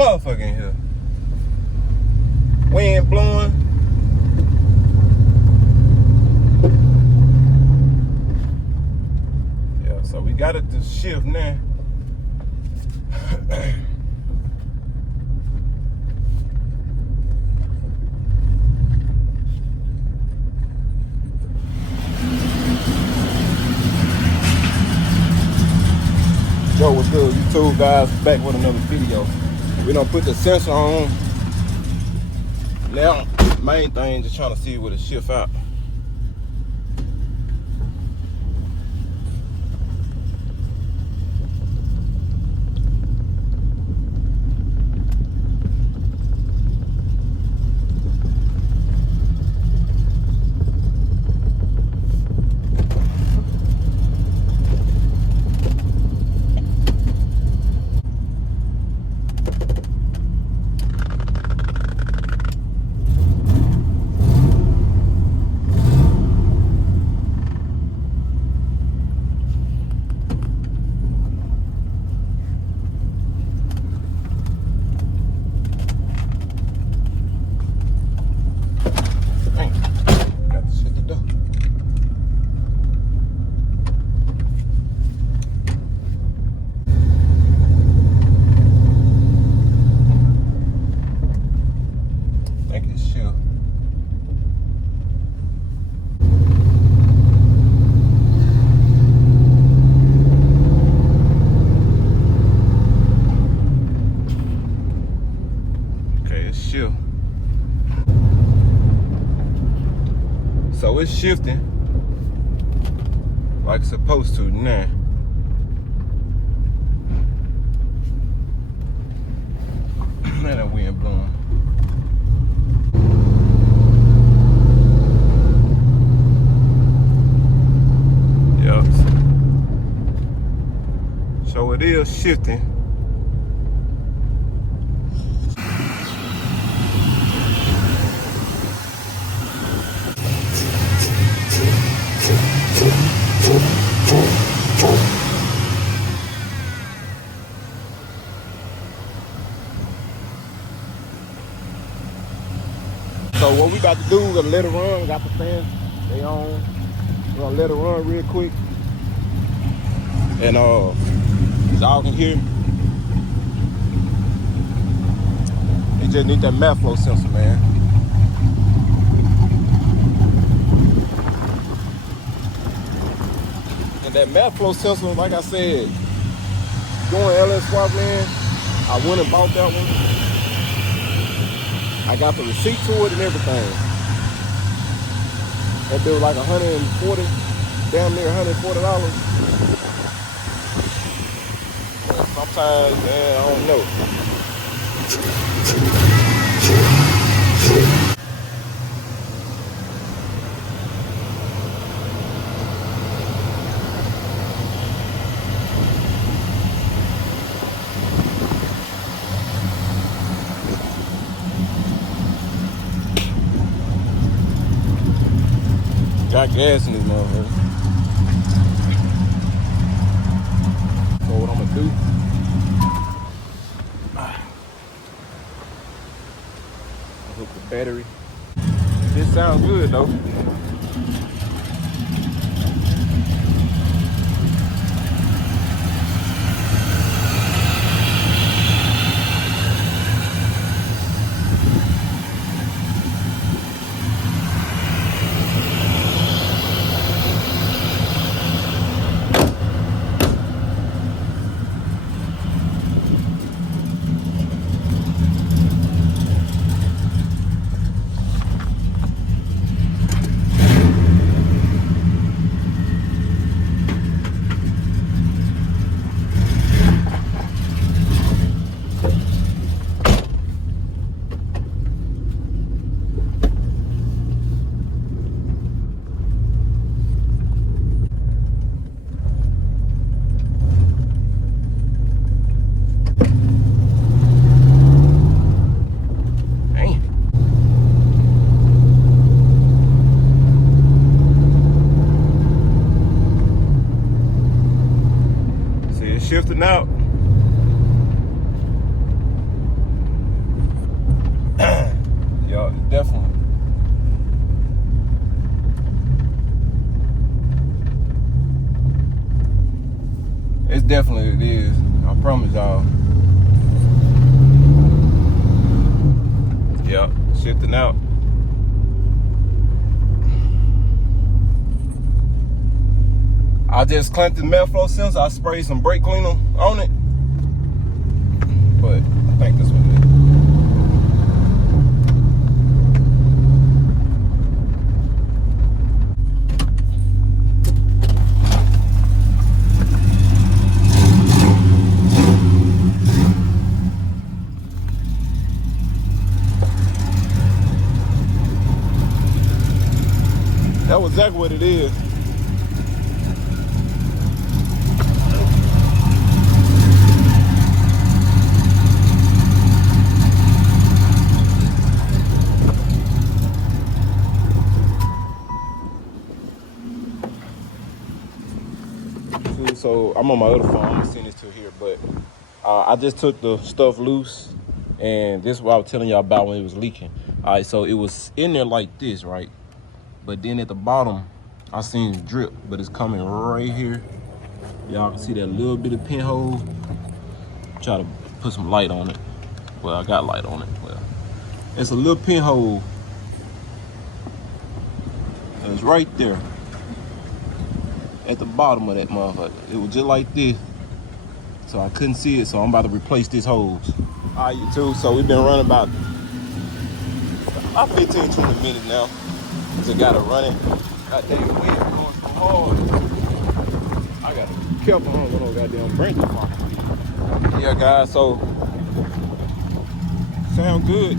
motherfucker in here. Wind blowing. Yeah, so we got it to shift now. Yo, what's good, YouTube guys? Back with another video. We done put the sensor on. Now, main thing, just trying to see where it shift out. So it's shifting like it's supposed to now. Man, that wind blowing. Yup. So it is shifting. So what we about to do, we're gonna let it run. We got the fans, they on. We're gonna let it run real quick. And as y'all can hear, they just need that math flow sensor, man. And that math flow sensor, like I said, going LS swap, man, I went and bought that one. I got the receipt to it and everything. That bill was like $140, damn near $140. But sometimes, man, I don't know. Got gas in this motherfucker. So what I'm gonna do? I hook the battery. This sounds good though. definitely it is. I promise y'all. Yep, shifting out. I just clamped the metal flow sensor. I sprayed some brake cleaner on it, but I think this one is. That was exactly what it is. So I'm on my other phone. I'm gonna send this to here, but I just took the stuff loose, and this is what I was telling y'all about when it was leaking. All right, so it was in there like this, right? But then at the bottom, I seen it drip, but it's coming right here. Y'all can see that little bit of pinhole. Try to put some light on it. Well, I got light on it. Well, it's a little pinhole. It's right there at the bottom of that motherfucker. It was just like this, so I couldn't see it. So I'm about to replace this hose. All right, YouTube. So we've been running about 15, 20 minutes now. Just gotta run it. God dang, the wind blowing so hard. I gotta be careful. I don't want no goddamn branches falling. Yeah, guys. So sound good.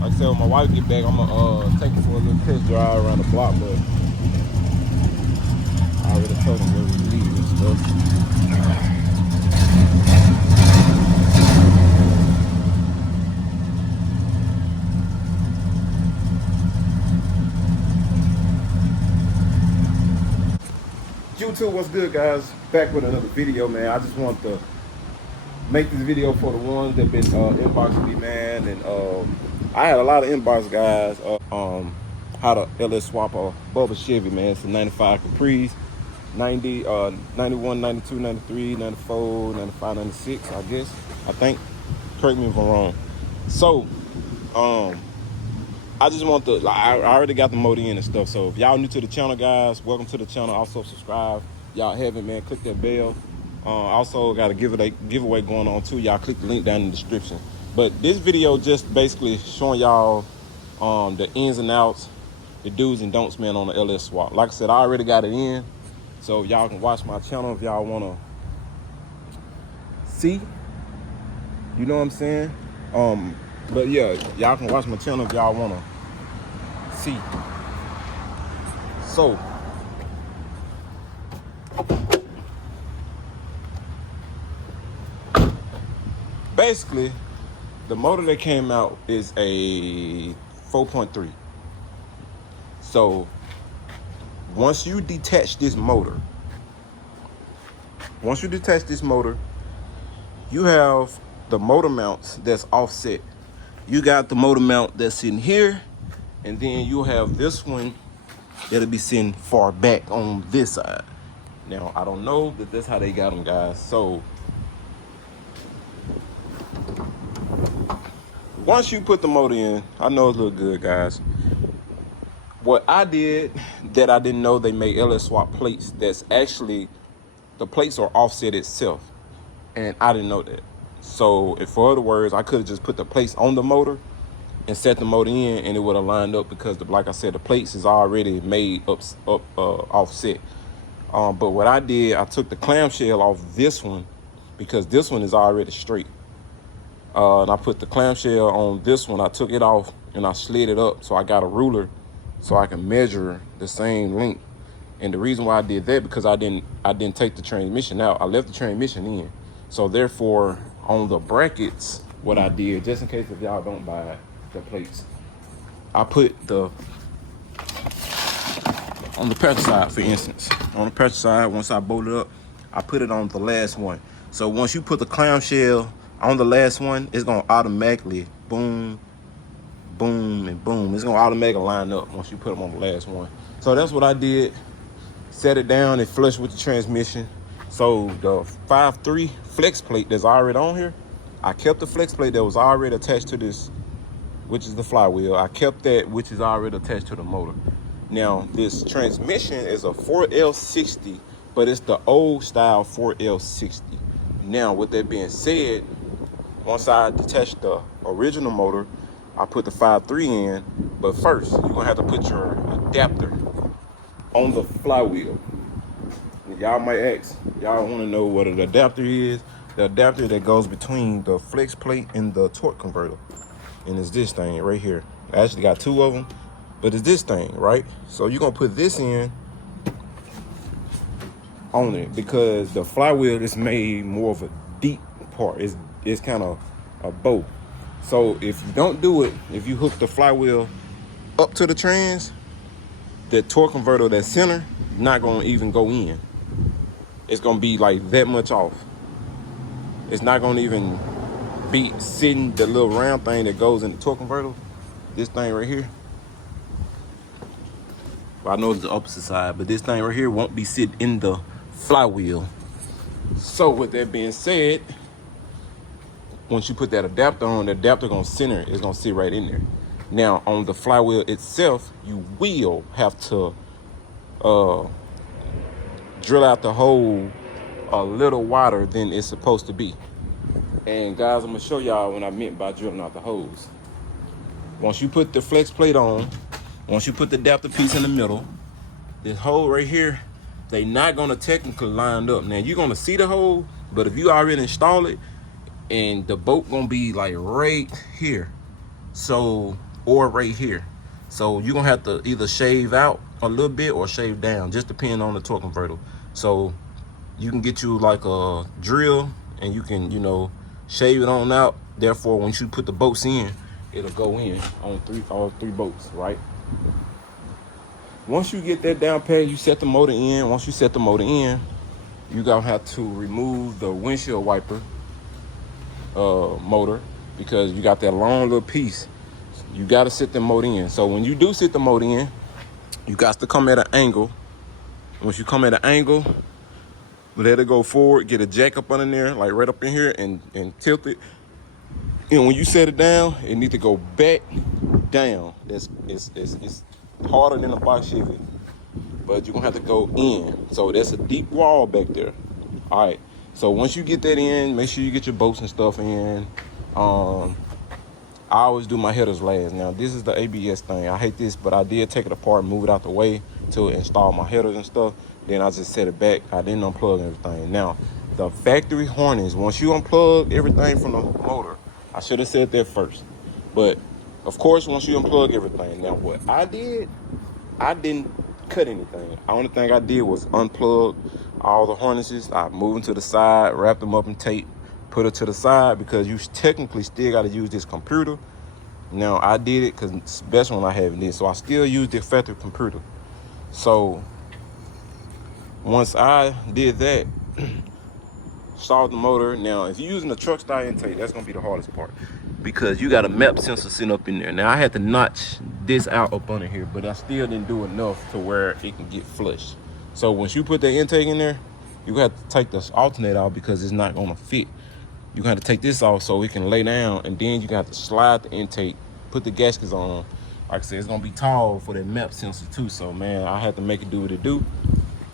Like I said, when my wife get back, I'm gonna take her for a little test drive around the block, but I already told them where we leave and stuff. YouTube, what's good, guys? Back with another video, man. I just want to make this video for the ones that been inboxing me, man, and I had a lot of inbox guys how to LS swap a Bubba Chevy, man. It's a 95 Caprice, 90, 91, 92, 93, 94, 95, 96, I guess. I think. Correct me if I'm wrong. So, I just want to, I already got the motor in and stuff. So if y'all new to the channel, guys, welcome to the channel. Also subscribe. Y'all haven't, man, click that bell. Also got a giveaway going on too. Y'all click the link down in the description. But this video just basically showing y'all the ins and outs, the do's and don'ts, man, on the LS swap. Like I said, I already got it in, so y'all can watch my channel if y'all want to see. You know what I'm saying? But yeah, y'all can watch my channel if y'all want to see. So basically, the motor that came out is a 4.3. So once you detach this motor, you have the motor mounts that's offset. You got the motor mount that's in here, and then you have this one that'll be sitting far back on this side. Now, I don't know that that's how they got them, guys. So once you put the motor in, I know it's look good, guys. What I did that I didn't know, they made LS swap plates that's actually, the plates are offset itself, and I didn't know that. So if, for other words, I could have just put the plates on the motor and set the motor in, and it would have lined up, because like I said, the plates is already made offset. But what I did, I took the clamshell off this one, because this one is already straight. And I put the clamshell on this one. I took it off and I slid it up, so I got a ruler so I can measure the same length. And the reason why I did that, because I didn't take the transmission out. I left the transmission in. So therefore, on the brackets, what I did, just in case if y'all don't buy the plates, I put the, on the pressure side, for instance, on the pressure side, once I bolted up, I put it on the last one. So once you put the clamshell on the last one, it's gonna automatically boom, boom, and boom. It's gonna automatically line up once you put them on the last one. So that's what I did. Set it down and flush with the transmission. So the 5.3 flex plate that's already on here, I kept the flex plate that was already attached to this, which is the flywheel. I kept that, which is already attached to the motor. Now, this transmission is a 4L60, but it's the old style 4L60. Now, with that being said, once I detach the original motor, I put the 5.3 in, but first, you're gonna have to put your adapter on the flywheel. Y'all might ask, y'all wanna know what an adapter is? The adapter that goes between the flex plate and the torque converter. And it's this thing right here. I actually got two of them, but it's this thing, right? So you're gonna put this in on it because the flywheel is made more of a deep part. It's kind of a bow. So if you don't do it, if you hook the flywheel up to the trans, the torque converter, that center, not gonna even go in. It's gonna be like that much off. It's not gonna even be sitting, the little round thing that goes in the torque converter, this thing right here. Well, I know it's the opposite side, but this thing right here won't be sitting in the flywheel. So with that being said, once you put that adapter on, the adapter gonna center, it's gonna sit right in there. Now on the flywheel itself, you will have to drill out the hole a little wider than it's supposed to be. And guys, I'm gonna show y'all what I meant by drilling out the holes. Once you put the flex plate on, once you put the adapter piece in the middle, this hole right here, they not gonna technically line up. Now you're gonna see the hole, but if you already install it, and the bolt gonna be like right here, so, or right here. So you're gonna have to either shave out a little bit or shave down, just depending on the torque converter. So you can get you like a drill and you can, you know, shave it on out. Therefore, once you put the bolts in, it'll go in on all three bolts, right? Once you get that down pat, you set the motor in. Once you set the motor in, you're gonna have to remove the windshield wiper motor because you got that long little piece. You gotta set the motor in. So when you do set the motor in, you got to come at an angle. Once you come at an angle, let it go forward, get a jack up under there, like right up in here, and tilt it. And when you set it down, it needs to go back down. It's harder than a box Chevy, but you're gonna have to go in. So that's a deep wall back there. All right. So once you get that in, make sure you get your bolts and stuff in. I always do my headers last. Now this is the ABS thing. I hate this, but I did take it apart and move it out the way to install my headers and stuff. Then I just set it back. I didn't unplug everything. Now the factory harness, once you unplug everything from the motor, I should have said that first. But of course, once you unplug everything. Now what I did, I didn't cut anything. The only thing I did was unplug all the harnesses. I moved them to the side, wrapped them up in tape, put it to the side because you technically still got to use this computer. Now I did it because it's the best one I have in this, so I still use the factory computer. So once I did that, installed the motor. Now if you're using the truck style intake, that's gonna be the hardest part because you got a map sensor sitting up in there. Now I had to notch this out up under here, but I still didn't do enough to where it can get flushed. So once you put the intake in there, you have to take this alternator out because it's not gonna fit. You have to take this off so it can lay down, and then you have to slide the intake, put the gaskets on. Like I said, it's gonna be tall for that map sensor too. So man, I had to make it do what it do.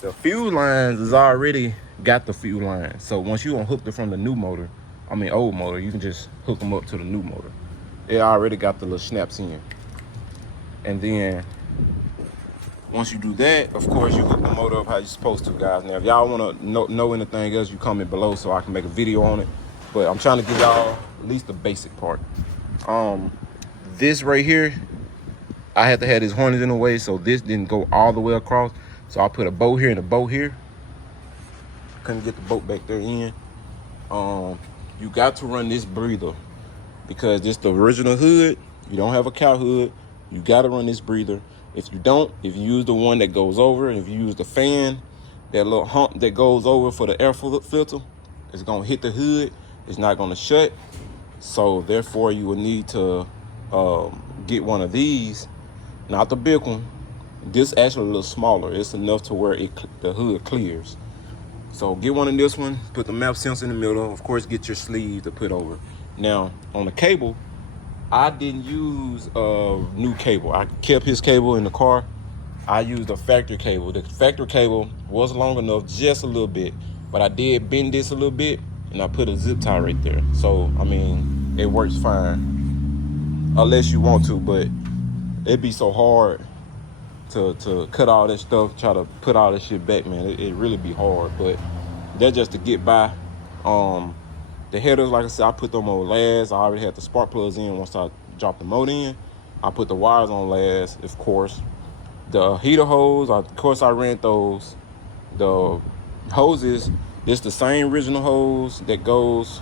The fuel lines is already got the fuel lines. So once you unhook it from the new motor, old motor, you can just hook them up to the new motor. It already got the little snaps in. And then once you do that, of course, you hook the motor up how you're supposed to, guys. Now, if y'all want to know anything else, you comment below so I can make a video on it. But I'm trying to give y'all at least the basic part. This right here, I had to have this harness in the way, so this didn't go all the way across. So I put a bolt here and a bolt here. Couldn't get the bolt back there in. You got to run this breather because this the original hood. You don't have a cow hood. You got to run this breather. If you don't, if you use the one that goes over, if you use the fan, that little hump that goes over for the air filter, it's gonna hit the hood. It's not gonna shut. So therefore, you will need to get one of these, not the big one. This actually a little smaller. It's enough to where the hood clears. So get one in this one, put the map sensor in the middle. Of course, get your sleeve to put over. Now, on the cable, I didn't use a new cable. I kept his cable in the car. I used a factory cable. The factory cable was long enough, just a little bit, but I did bend this a little bit, and I put a zip tie right there. So, I mean, it works fine, unless you want to, but it'd be so hard to cut all this stuff, try to put all this shit back, man. It really be hard, but that's just to get by. The headers, like I said, I put them on last. I already had the spark plugs in once I dropped the motor in. I put the wires on last, of course. The heater hose, of course, I ran those. The hoses, this the same original hose that goes,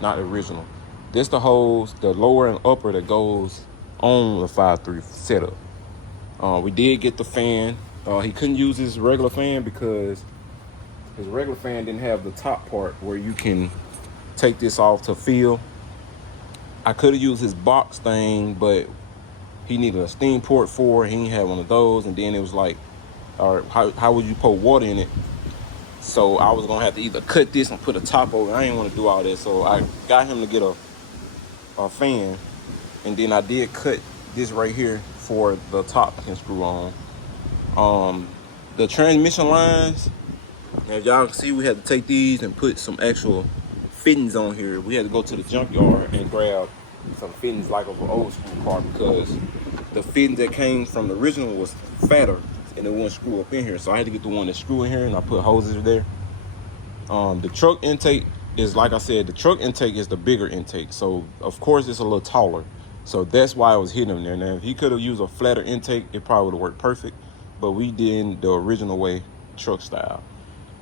not original. This the hose, the lower and upper that goes on the 5.3 setup. We did get the fan. He couldn't use his regular fan because his regular fan didn't have the top part where you can take this off to feel. I could have used his box thing, but he needed a steam port for it. He didn't have one of those. And then it was like, all right, how would you pour water in it? So I was gonna have to either cut this and put a top over it. I didn't want to do all that. So I got him to get a fan. And then I did cut this right here for the top can screw on. The transmission lines, as y'all can see, we had to take these and put some actual fittings on here. We had to go to the junkyard and grab some fittings like of an old school car because the fittings that came from the original was fatter and it wouldn't screw up in here. So I had to get the one that screw in here, and I put hoses there. The truck intake is, like I said, the truck intake is the bigger intake. So of course it's a little taller. So that's why I was hitting him there. Now, if he could have used a flatter intake, it probably would have worked perfect. But we did the original way, truck style.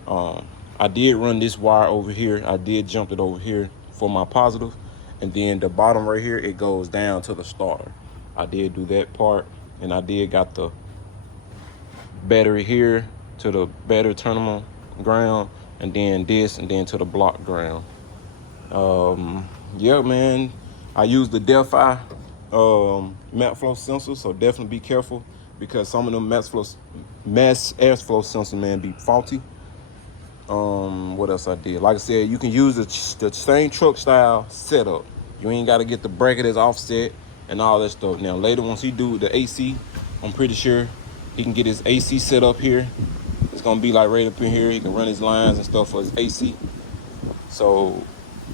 I did run this wire over here. I did jump it over here for my positive. And then the bottom right here, it goes down to the starter. I did do that part. And I did got the battery here to the battery terminal ground. And then this, and then to the block ground. Yeah, man. I used the Delphi map flow sensor, so definitely be careful because some of them mass airflow sensors, man, be faulty. What else I did? Like I said, you can use the same truck style setup. You ain't got to get the bracket as offset and all that stuff. Now later, once he do the AC, I'm pretty sure he can get his AC set up here. It's gonna be like right up in here. He can run his lines and stuff for his AC. So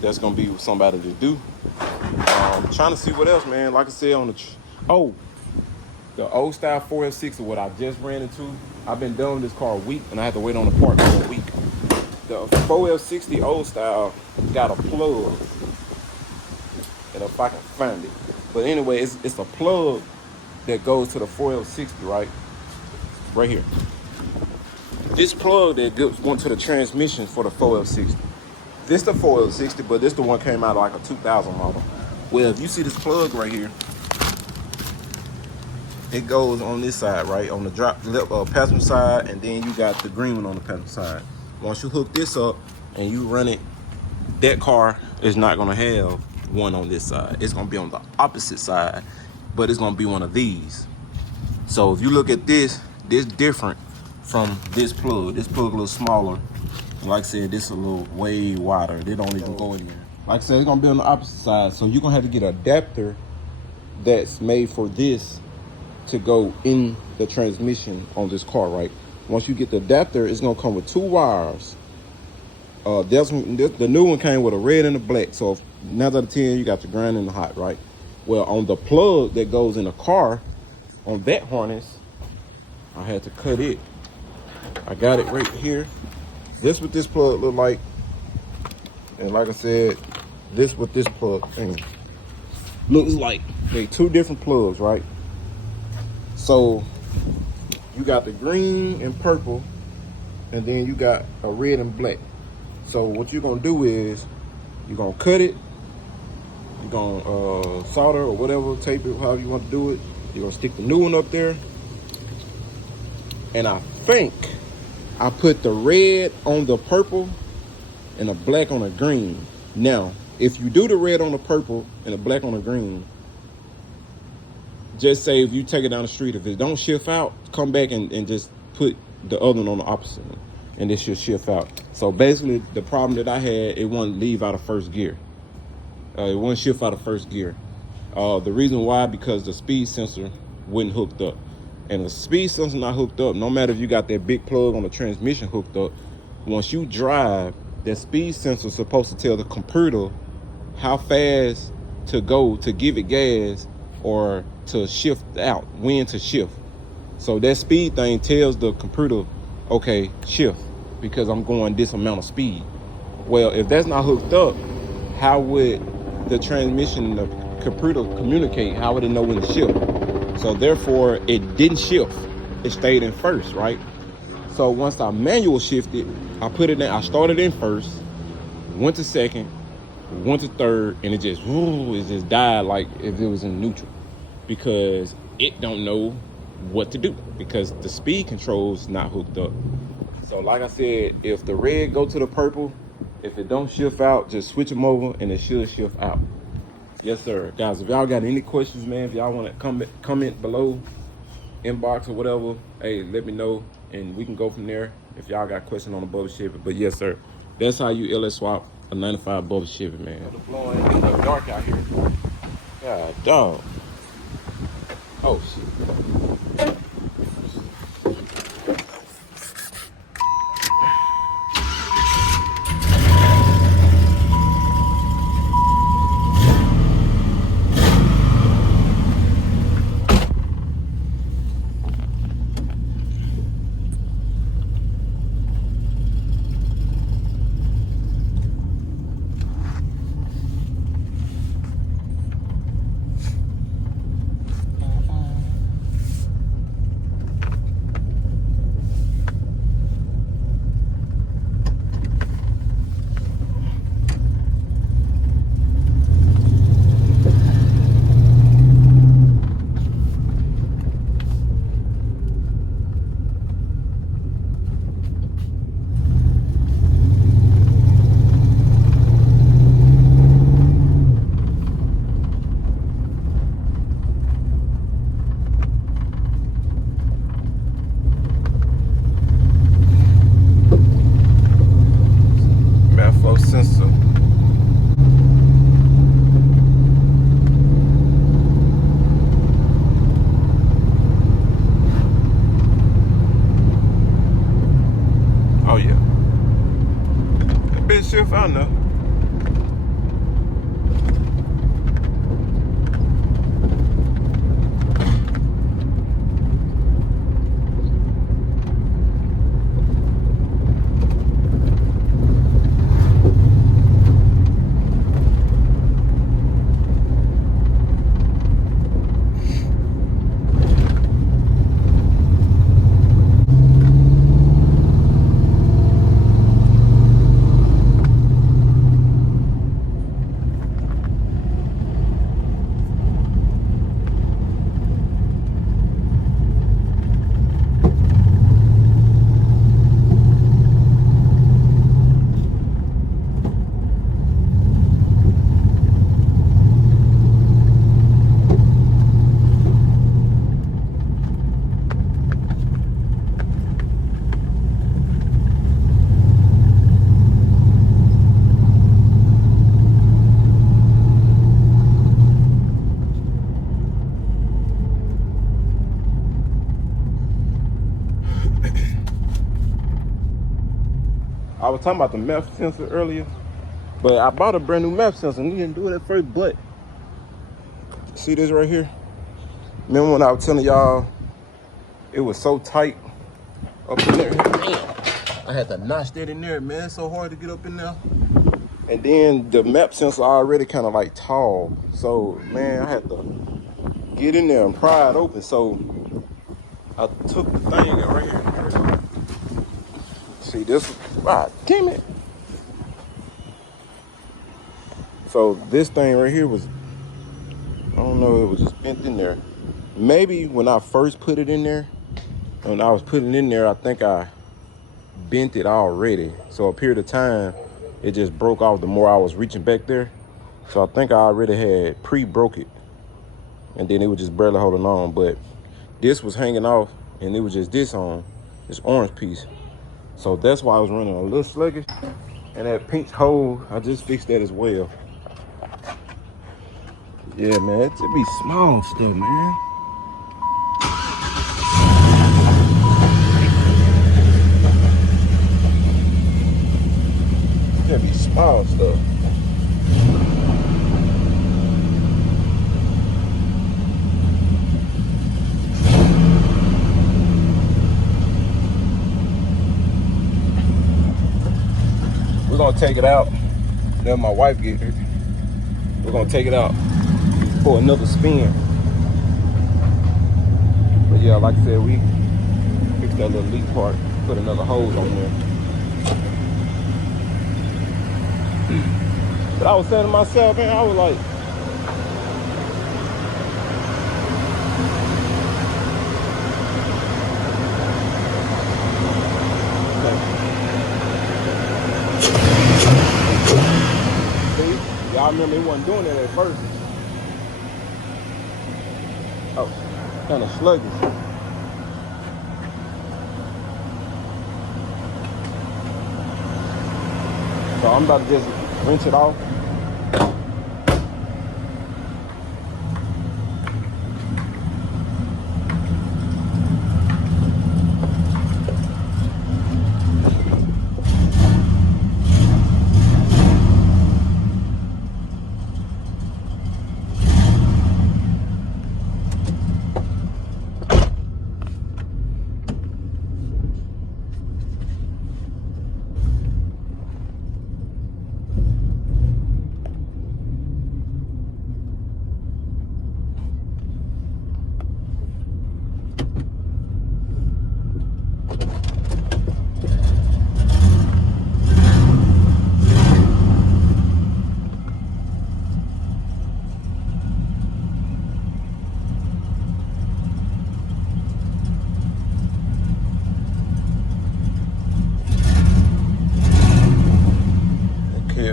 that's gonna be somebody to do. Trying to see what else, man. Like I said, on the old style 4L60, what I just ran into. I've been done with this car a week, and I had to wait on the part for a week. The 4L60 old style got a plug, and if I can find it. But anyway, it's a plug that goes to the 4L60, right here. This plug that went to the transmission for the 4L60. This the 4L60, but this the one came out like a 2000 model. Well, if you see this plug right here, it goes on this side, right? On the passenger side, and then you got the green one on the passenger side. Once you hook this up and you run it, that car is not gonna have one on this side. It's gonna be on the opposite side, but it's gonna be one of these. So if you look at this different from this plug. This plug a little smaller. Like I said, this a little way wider. They don't even go in there. Like I said, it's gonna be on the opposite side. So you're gonna have to get an adapter that's made for this to go in the transmission on this car, right? Once you get the adapter, it's gonna come with two wires. The new one came with a red and a black. So 9 out of 10, you got the ground and the hot, right? Well, on the plug that goes in the car, on that harness, I had to cut it. I got it right here. This what this plug look like. And like I said, this what this plug thing looks like. They two different plugs, right? So you got the green and purple, and then you got a red and black. So what you're gonna do is you're gonna cut it, you're gonna solder or whatever, tape it, however you want to do it. You're gonna stick the new one up there. And I think I put the red on the purple and the black on the green. Now, if you do the red on the purple and the black on the green, just say if you take it down the street, if it don't shift out, come back and just put the other one on the opposite one. and it should shift out. So basically, the problem that I had, it wouldn't leave out of first gear. It wouldn't shift out of first gear. The reason why, because the speed sensor wasn't hooked up. And the speed sensor not hooked up, no matter if you got that big plug on the transmission hooked up, once you drive, that speed sensor is supposed to tell the computer how fast to go to give it gas or to shift out, when to shift. So that speed thing tells the computer, okay, shift, because I'm going this amount of speed. Well, if that's not hooked up, how would the transmission and the computer communicate? How would it know when to shift? So therefore, it didn't shift. It stayed in first, right? So once I manual shifted, I put it in, I started in first, went to second, went to third, and it just died like if it was in neutral, because it don't know what to do, because the speed control is not hooked up. So like I said, if the red go to the purple, if it don't shift out, just switch them over and it should shift out. Yes, sir. Guys, if y'all got any questions, man, if y'all want to comment below, inbox or whatever, hey, let me know, and we can go from there if y'all got questions on the bubble Chevy. But yes, sir, that's how you LS swap a 95 bubble Chevy, man. The blowing, it's so dark out here. God, dog. Oh, shit. Sensor. Oh yeah, that bitch shift out now. I was talking about the MEF sensor earlier, but I bought a brand new MEF sensor and you didn't do it at first, but see this right here? Remember when I was telling y'all it was so tight up in there? Damn, I had to notch that in there, man. It's so hard to get up in there. And then the map sensor already kind of like tall. So, man, I had to get in there and pry it open. So I took the thing right here. See this? Ah, damn it. So this thing right here was, I don't know, it was just bent in there. Maybe when I first put it in there, when I was putting it in there, I think I bent it already. So a period of time, it just broke off the more I was reaching back there. So I think I already had pre-broke it. And then it was just barely holding on. But this was hanging off and it was just this on, this orange piece. So that's why I was running a little sluggish. And that pinch hole, I just fixed that as well. Yeah, man, it be small stuff, man. It be small stuff. We're gonna take it out. Then my wife get it. We're gonna take it out for another spin. But yeah, like I said, we fixed that little leak part, put another hose on there. But I was saying to myself, man, I was like, see, y'all remember he wasn't doing that at first. Oh, kind of sluggish. So I'm about to just rinse it off.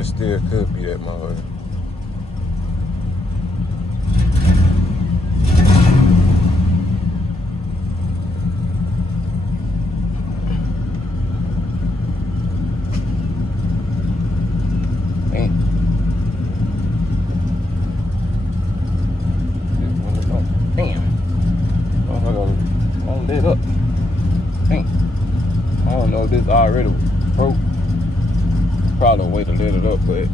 Still could be that mother. Damn. I'm lit up. Damn. I don't know if this already broke. Probably a way to let it up, but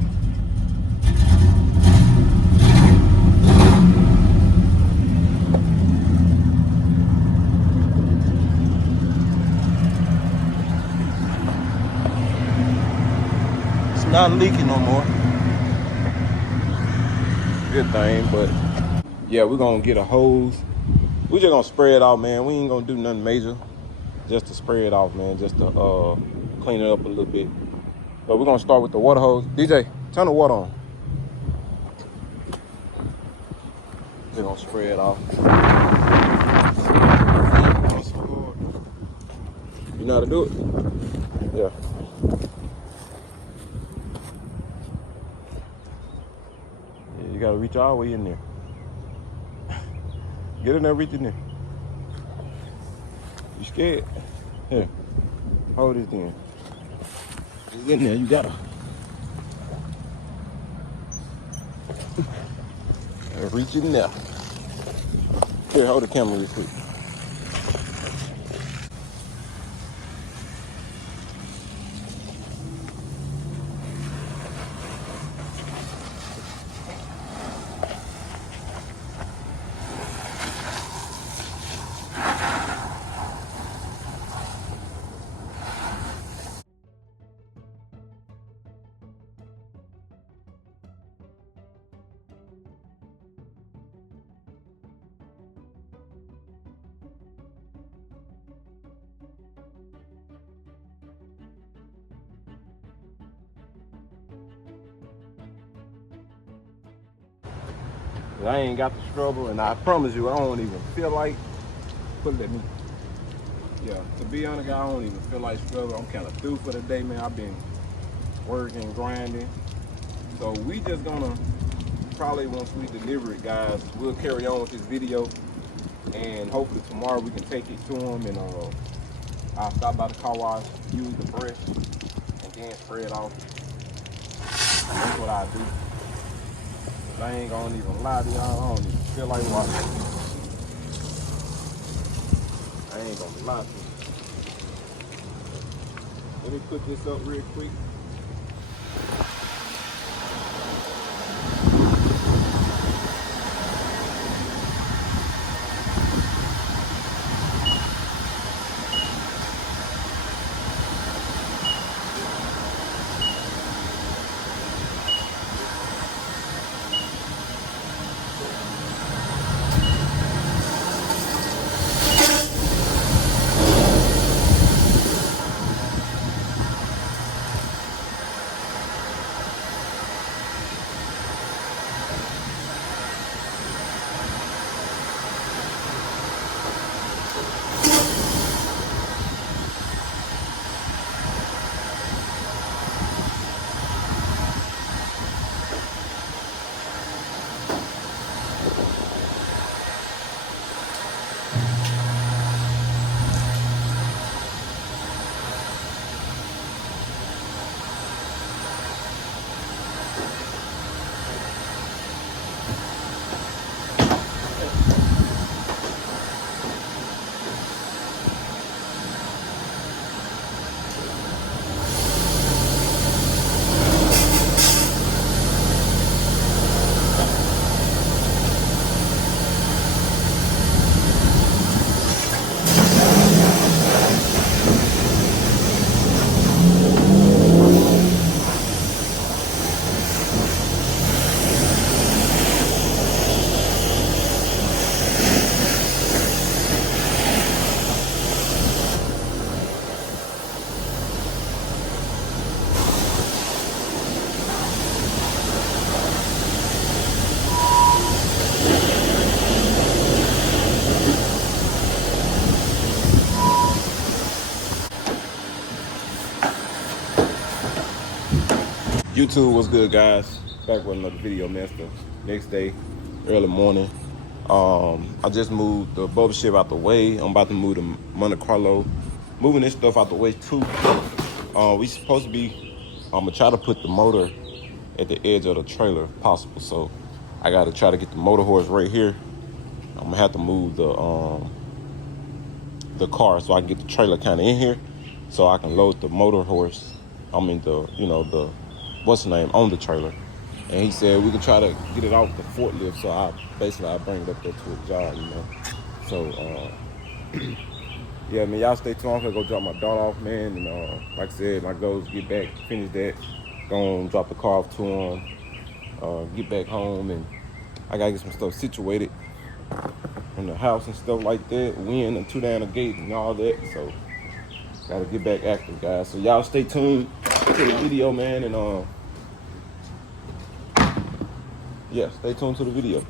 it's not leaking no more. Good thing, but yeah, we're gonna get a hose. We just gonna spray it off, man. We ain't gonna do nothing major, just to spray it off, man, just to clean it up a little bit. But we're gonna start with the water hose. DJ, turn the water on. We're gonna spray it off. You know how to do it? Yeah. Yeah, you gotta reach all the way in there. Get in there, reach in there. You scared? Here, hold this in. It's in there, you gotta. Reach in there. Here, hold the camera real quick. I ain't got the struggle, and I promise you, I don't even feel like putting at me. Yeah, to be honest, I don't even feel like struggle. I'm kind of through for the day, man. I've been working, grinding. So we just gonna probably, once we deliver it, guys, we'll carry on with this video, and hopefully tomorrow we can take it to them and I'll stop by the car wash, use the brush, and then spray it off. That's what I do. 'Cause I ain't gonna even lie to y'all, I don't even feel like washing. I ain't gonna lie to you. Let me put this up real quick. YouTube, what's good, guys? Back with another video, man. It's the next day, early morning. I just moved the bubble ship out the way. I'm about to move the Monte Carlo. Moving this stuff out the way too. We supposed to be, I'm gonna try to put the motor at the edge of the trailer if possible. So I gotta try to get the motor horse right here. I'm gonna have to move the car so I can get the trailer kind of in here so I can load the motor horse. I mean the what's the name on the trailer. And he said we could try to get it off the forklift, so I bring it up there to a job, So yeah, man, y'all stay tuned. I'm gonna go drop my daughter off, man, and like I said, my goal is to get back, finish that, go and drop the car off to him, get back home, and I gotta get some stuff situated in the house and stuff like that, win and 2 down the gate and all that. So gotta get back active, guys. So y'all stay tuned to the video, man, and yeah, stay tuned to the video.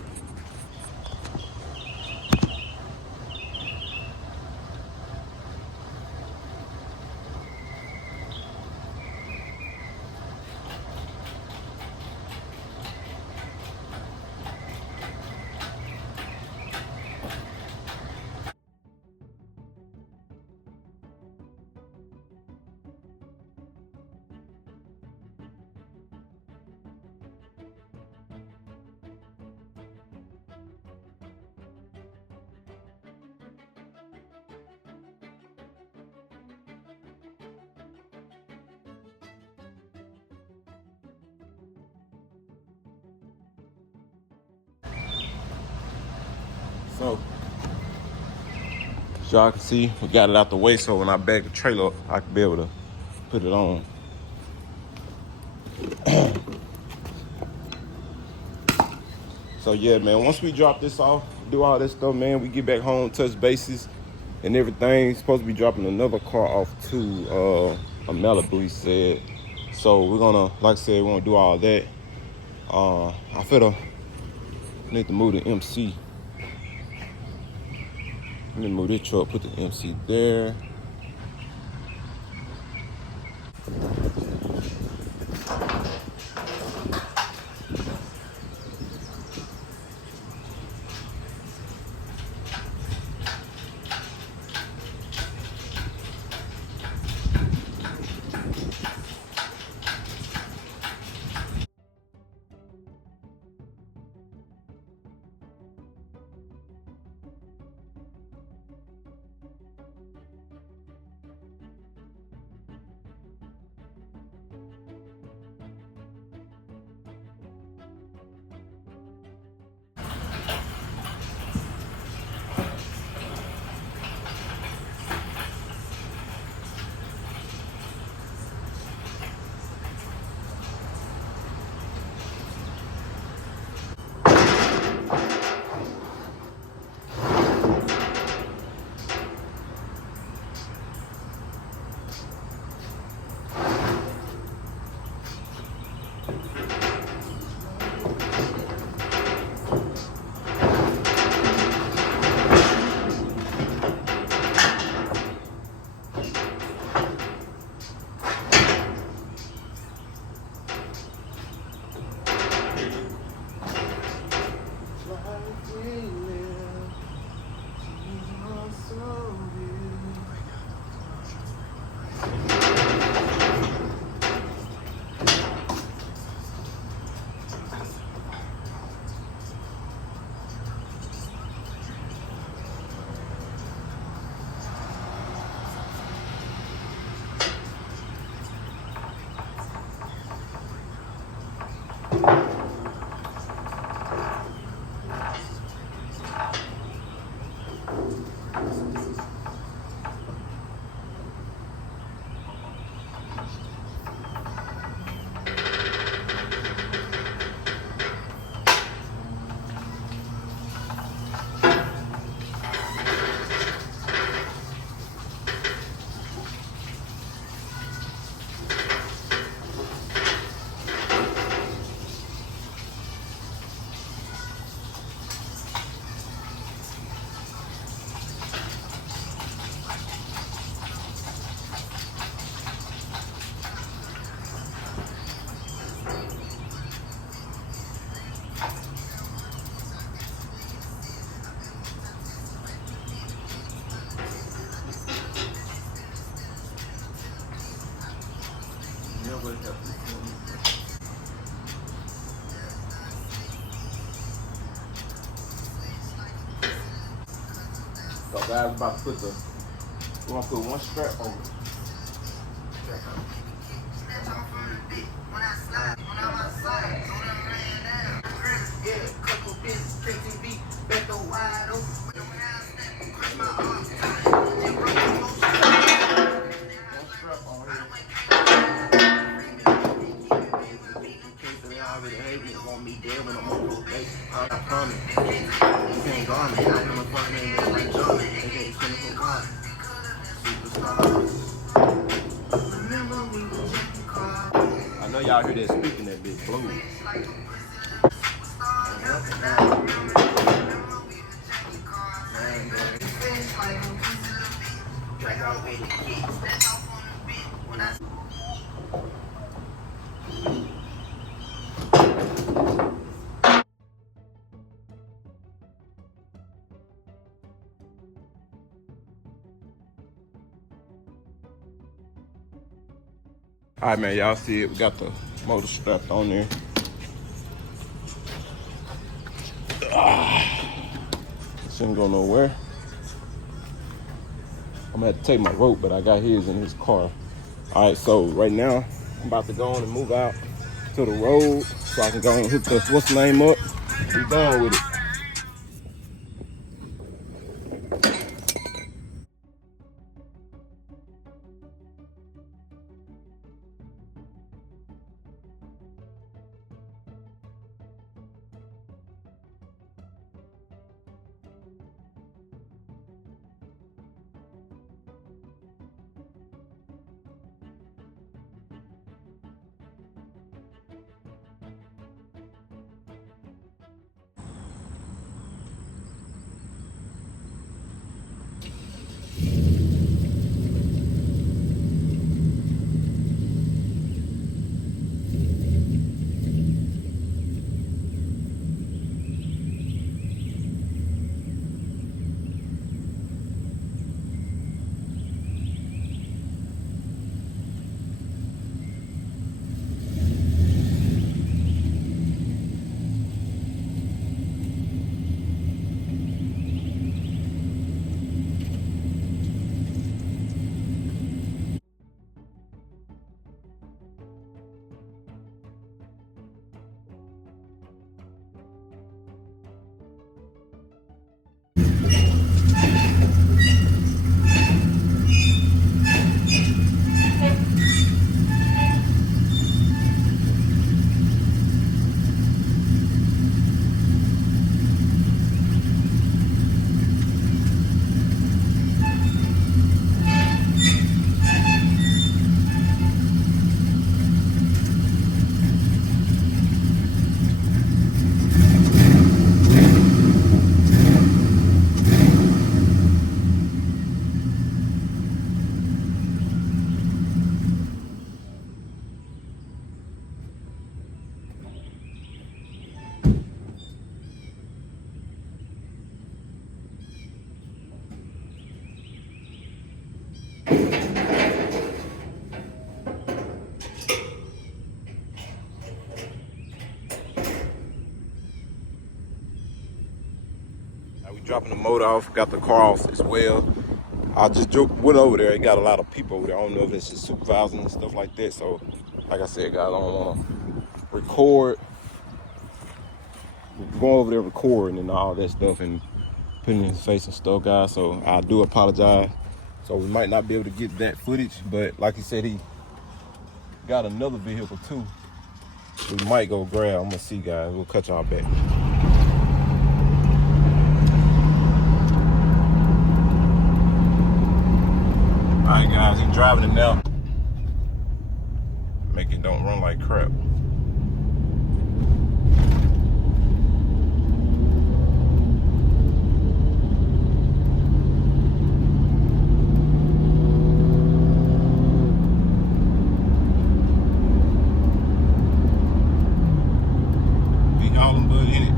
So, as y'all can see, we got it out the way, so when I back the trailer up, I can be able to put it on. So yeah, man, once we drop this off, do all this stuff, man, we get back home, touch bases and everything. Supposed to be dropping another car off to a Malibu, he said. So we're gonna, like I said, we're gonna do all that. I need to move the MC. Let me move this truck, put the MC there. So guys, about to put the, we're gonna put one strap on it. I know y'all hear that speaking that big blue. All right, man, y'all see it. We got the motor strapped on there. Shouldn't go nowhere. I'm gonna have to take my rope, but I got his in his car. All right, so right now, I'm about to go on and move out to the road so I can go and hook the what's the name up. We done with it. We dropping the motor off, got the car off as well. I just went over there. It got a lot of people over there. I don't know if it's just supervising and stuff like that. So, like I said, guys, I don't want to record, go over there recording and all that stuff and putting in his face and stuff, guys. So I do apologize. So we might not be able to get that footage, but like he said, he got another vehicle too. We might go grab. I'm gonna see, guys. We'll cut y'all back. Alright guys, he's driving it now. Make it don't run like crap. Be all them good in it.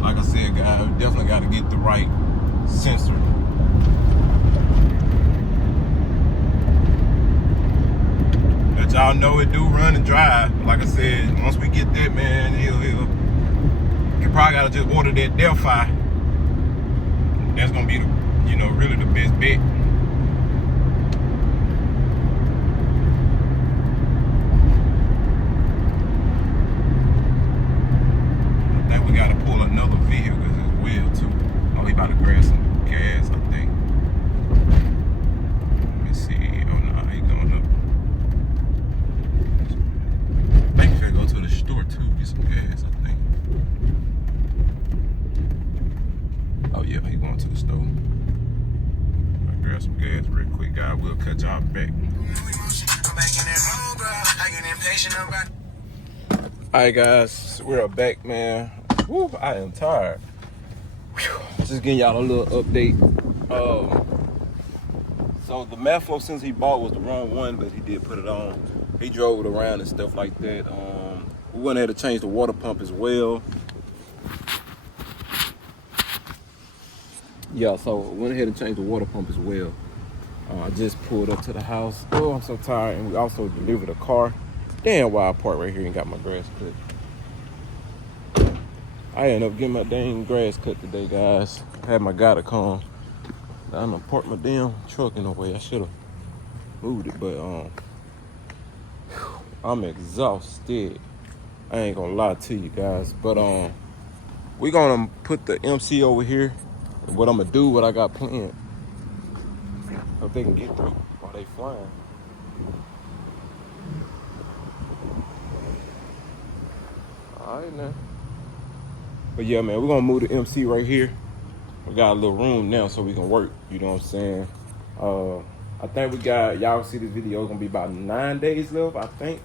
Like I said, guys, we definitely got to get the right sensor y'all know it do run and drive. Like I said, once we get that, man, you probably gotta just order that Delphi. That's gonna be the, really the best bet. I think we gotta pull another vehicle as well too. Oh, he about to grab some gas, I think. Let me see. Oh no, he going up. I think we gotta go to the store too, get some gas, I think. Oh yeah, he going to the store. I'll grab some gas real quick, guys. We'll cut y'all back. Alright guys, we're back, man. Woo, I am tired. Whew. Just getting y'all a little update. So the Maflo, since he bought, was the wrong one, but he did put it on. He drove it around and stuff like that. We went ahead to change the water pump as well. Yeah, so we went ahead and changed the water pump as well. I just pulled up to the house. Oh, I'm so tired. And we also delivered a car. Damn, why I parked right here and got my grass cut. I ended up getting my dang grass cut today, guys. I had my guy to come. I'm gonna park my damn truck in the way. I should have moved it, but I'm exhausted. I ain't gonna lie to you guys. But we gonna put the MC over here. And what I'm gonna do, what I got planned. Hope they can get through while they flying. Alright now. But yeah, man, we're gonna move the MC right here. We got a little room now so we can work, you know what I'm saying? I think we got, y'all see this video, gonna be about 9 days left, I think.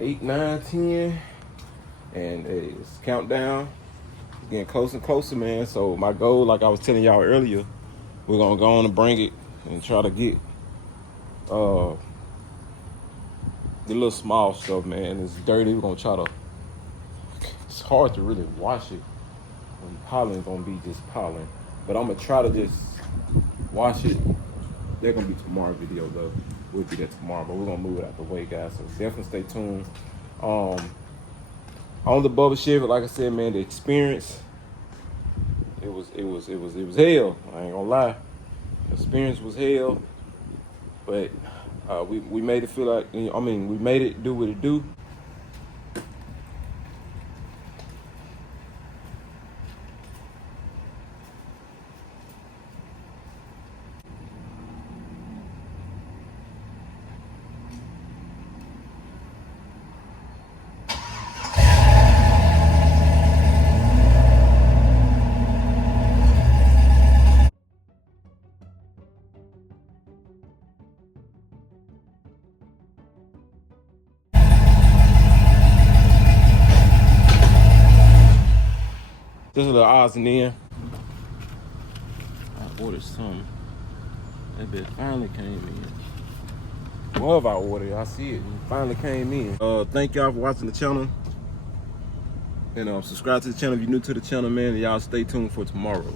8, 9, 10. And it's countdown. Getting closer and closer, man. So my goal, like I was telling y'all earlier, we're gonna go on and bring it and try to get the little small stuff, man. It's dirty. We're gonna try to. It's hard to really wash it when pollen's gonna be just pollen. But I'm gonna try to just wash it. They're gonna be tomorrow's video though. We'll be there tomorrow, but we're gonna move it out the way, guys. So definitely stay tuned. On the Bubba Chevy, like I said, man, the experience, it was hell. I ain't gonna lie. The experience was hell, but we made it feel like, we made it do what it do. Just a little odds and ends. I ordered some. That bit finally came in. What have I ordered? I see it. It finally came in. Thank y'all for watching the channel. And subscribe to the channel if you're new to the channel, man. And y'all stay tuned for tomorrow.